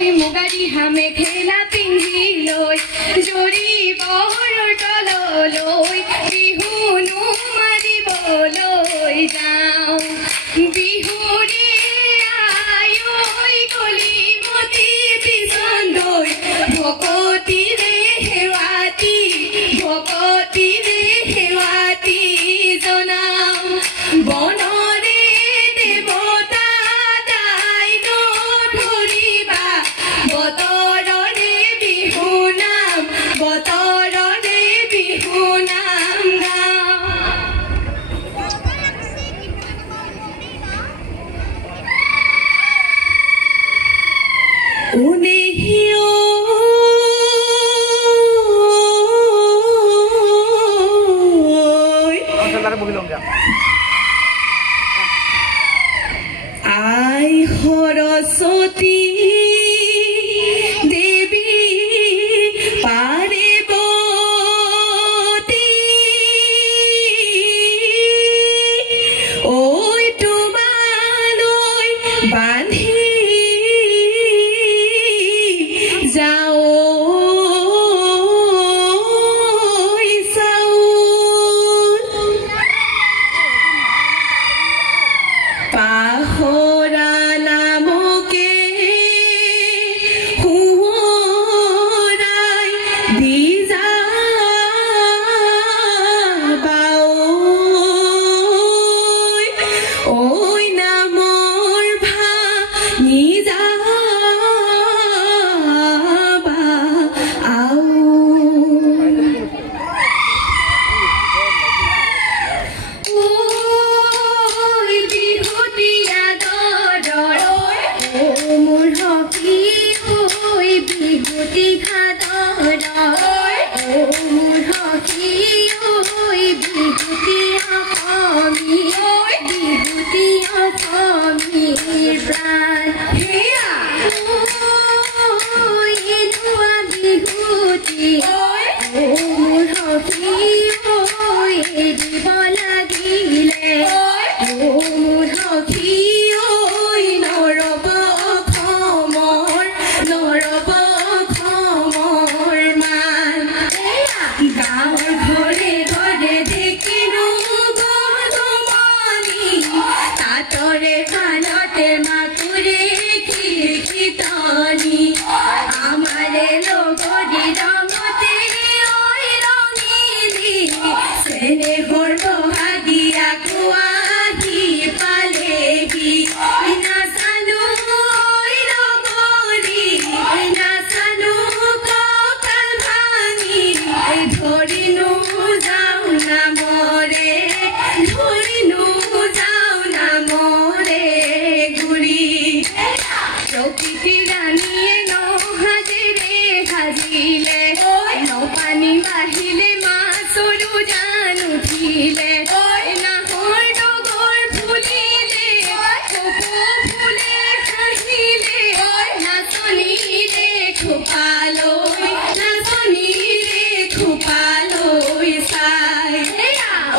মুগাৰী হামে খেলা পিন্ধি লৈ জৰি বহৰৰ তললৈ বিহুনো মাৰিবলৈ যাওঁ বিহুৰে আয়ৈ কলিমতি পিছন্দৈ ভকতিৰে সেৱাতি জনাওঁ বনৰে দেৱতা তাই নধৰিবা বতৰৰে বিহু নাম আই সৰস্বতী দেৱী পাৰ্বতী ঐ তোমালৈ বান্ধি যাওঁ পাহৰা নামকে সোঁৱৰাই দি যাবা ঐ নামৰ ভাঙি যাবা আও বিহুতি খাদৰ মোৰ সখী ঐ বিহুতি অসমীৰ প্ৰাণ সেয়া এনুৱা বিহুতি মোৰ সখী দিব লাগিলে মোৰ সখী নৰব গাঁৱৰ ঘৰে ঘৰে দেখিলো গধুমনি তাতৰে ভালতে মাকুৰে কীৰ্তনি আমাৰে লগৰী ৰঙতে ঐ ৰঙিলি চেনেহৰ বহাগীয়া কোৱাহি পালেহি নাচানো ঐ লগৰী নাচানো কঁকাল ভাঙি ধৰিনো যাওঁ নামৰে গুৰি প্ৰকৃতি ৰাণীয়ে নহাজেৰে সাজিলে নপানী বাঢ়িলে মাছৰো জান উঠিলে নাহৰ ডগৰ ফুলিলে কপৌ ফুলে হাঁহিলে নাচনীৰে খোপালৈ চাই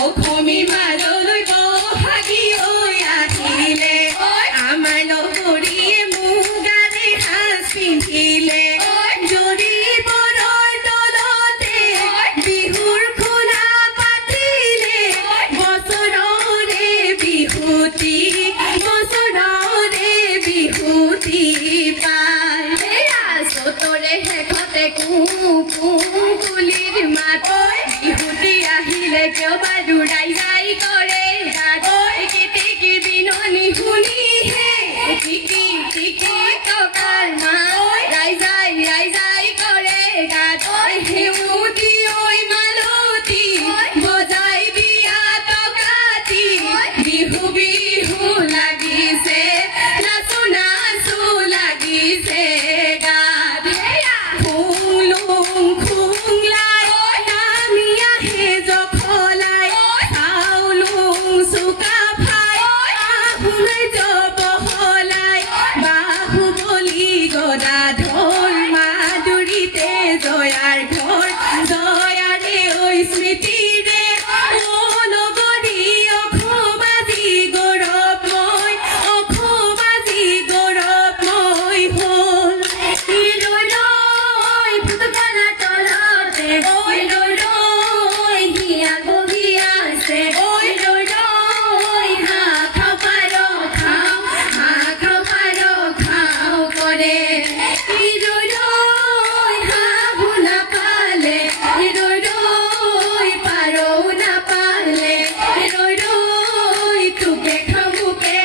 অসমী মাজলৈ বহাগী হৈ আহিলে আমাৰ লগৰীয়ে মুগাৰে সাজ পিন্ধিলে জৰি বনৰ তলতে বিহুৰ খোলা পাতিলে বছৰৰে বিহুতি পাই চতৰে শেষতে কুলিৰ মাত বিহুতি আহিলে কেওবাৰো ৰাইজাই কৰে কেতেকী বিননি শুনিহে টিকি টকাৰ মাত ৰাইজাই কৰে গাত সেউতি ঐ মালতী বজাই দিয়া টকাতি বিহু লাগিছে নাচো লাগিছে গাত খুংলাই নামি আহে জখলাই চাউলুং চুকা ফাই আহুনাই জবহলাই বাহুবলি গদাধৰ মাধুৰীতে জয়াৰ ঘৰ জয়াৰে ঐ স্মৃতিৰে লগৰী অসমবাজি গৌৰৱময় হ'ল কৰে ৰৈ ৰৈ হাঁহো নাপালে ৰৈ ৰৈ পাৰৌ নাপালে ৰৈ ৰৈ তোকে খামুকে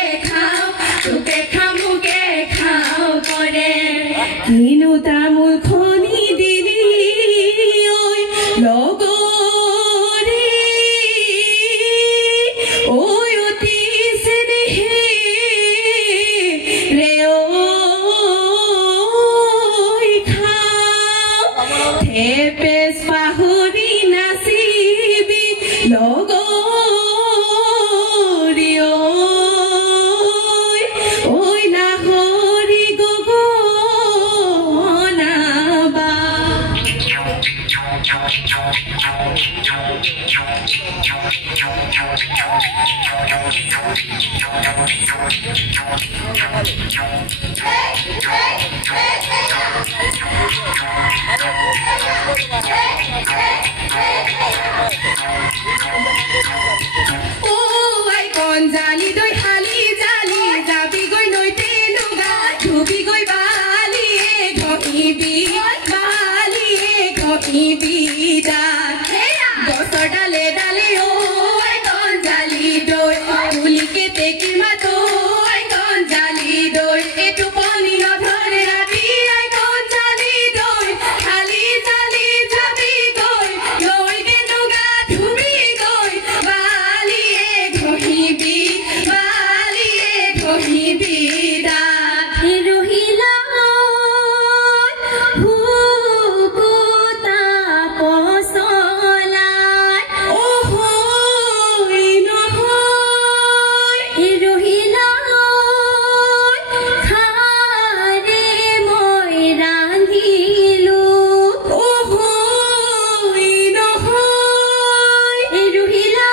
খাওঁ কৰে কিনো তামোল খনি দিলি ঐ লগৰে ঐ অতি চেনেহে ৰে ঐ খাওঁ থেপেচ পাহৰি নাচিবি লগৰি ঐ লাহৰি গগনা বা জালি দৈ হালি জালি যাবি গৈ নৈতে নুগা ধুবি গৈ বালিয়ে ঘঁহিবি গছৰ ডালে ডালে ঐ কণ জালি দৈ তুলিকে টেকিৰ মাতো কণ জালি দৈ এইটো পনি নধৰে ৰাতি কণ জালি দৈ খালি জালি যাবি গৈ নৈতে নুগা ধুবি গৈ বালিয়ে ঘঁহিবি দাঁত ৰহিলা ভুকুতা পচলাই অহৈ নহয় ৰহিলা খাৰে মই ৰান্ধিলো অহৈ নহয় ৰহিলা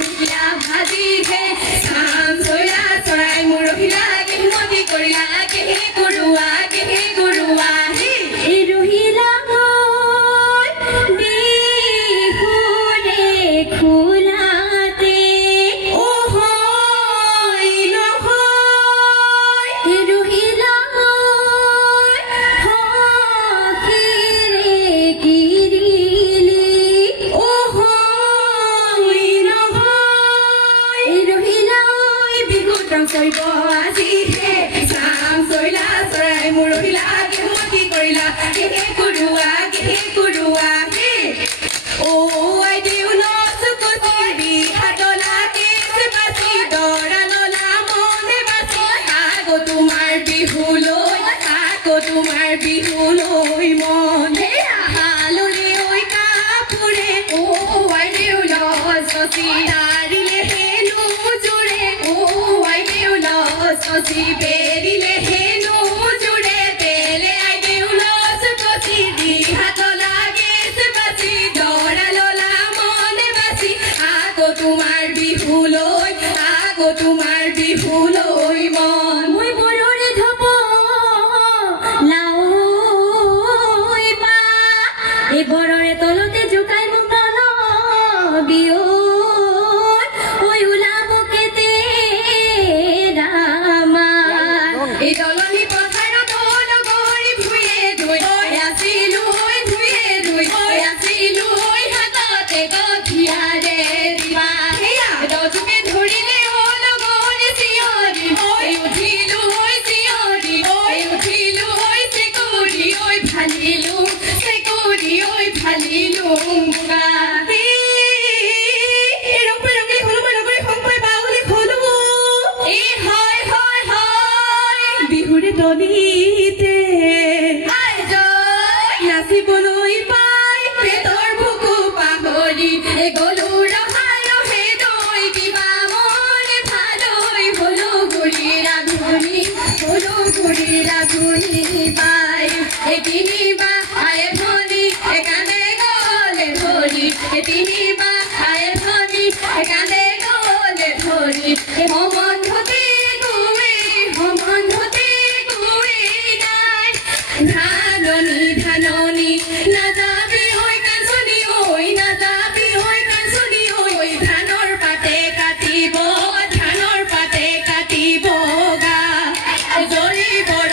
ঢুকিয়া ভাজিহে চাম চয়া চৰাই মোৰ ৰহিলা কেহমতি কৰিলা কেহে গৰুৱা ৰহিলা বিহুৰে খোলাতে অহৈ নহয় ৰহিলা হকিৰে কিৰিলি অহৈ নহয় ৰহিলা বিহুত ৰং চৰিব আজিহে চাম চইলা চৰাই মোৰ ৰহিলা কেহমতি কৰিলা কেহে গৰুৱা হে ঐ দিও নচুকচিবি হাতলা কেচ বাচি দৰা ললা মনে বাচি আগো তোমাৰ বিহুলৈ মনে হালৰে ঐ কাপোৰে দিও নচি দাৰিলে হেনো জোৰে দিও নচি বেৰিলে হেনো জোৰে তেলে দিও নচুকচি দি হাত লাগেচ বাচি দৰা ললা মনে বাচি আগো তোমাৰ বিহুলৈ মন মই বৰৰে ধপ লাও পা এই বৰৰে তলতে জোকাই মোক বিয় ঐ ওলাব কেতে ৰামা এই দলনি পথাৰত লগৰি ভুয়ে ধুই আছিলো হাততে কঠিয়াৰে দিবা দজুকে ধৰিলে লগৰি চিঞৰি উঠিলো চেকুৰি ফালিলো বিহুৰে তলিতে নাচিবলৈ পাই পেটৰ ভোকো পাহৰি গলো ৰহে দৈ কিবা মনে ভালৈ হলো গুৰি ৰাধুনি পাই তিনিবা আয়ে ধনী কান্দে গলে ধৰি তিনিবা আয়ে ধনী কান্দে গলে ধৰি সম্বন্ধতে ধাননি নাযাবি ঐ কাঞ্চনী ধানৰ পাতে কাটিব গা জৰি বৰ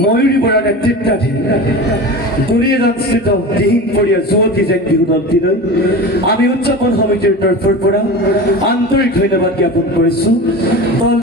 ময়ূৰী বৰা নেতৃত্বাধীন দুলিয়াজানস্থিত দিহিঙপৰীয়া যুৱতী জেং বিহু দলটিলৈ আমি উদযাপন সমিতিৰ তৰফৰ পৰা আন্তৰিক ধন্যবাদ জ্ঞাপন কৰিছো।